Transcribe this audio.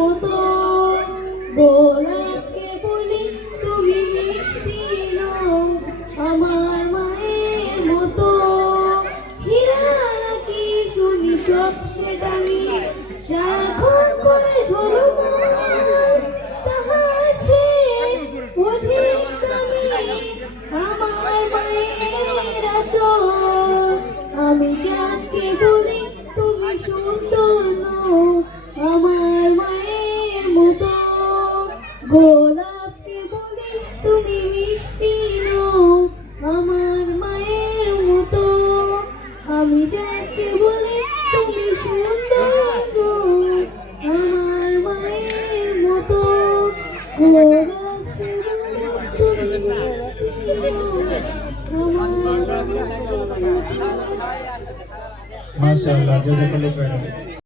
মতো গোলাপকে বলি তুমি মিষ্টি নও, আমার মায়ের মতো হীরা নাকি শুনি সবচেয়ে দামি, সারাক্ষণ করে ঝলমল তাহার চেয়ে অধিক দামি আমার মায়ের আঁচল। আমি যাকে বলি তুমি সুন্দর নও, আমার মায়ের মতো গোলাপকে বলি তুমি মিষ্টি নও, আমার মায়ের মতো। আমি যাকে বলি তুমি সুন্দর নও, আমার মায়ের মতো গোলাপকে বলি তুমি মিষ্টি নও, আমার মায়ের মতো। মাশাআল্লাহ, জাযাকাল্লাহু খাইরান।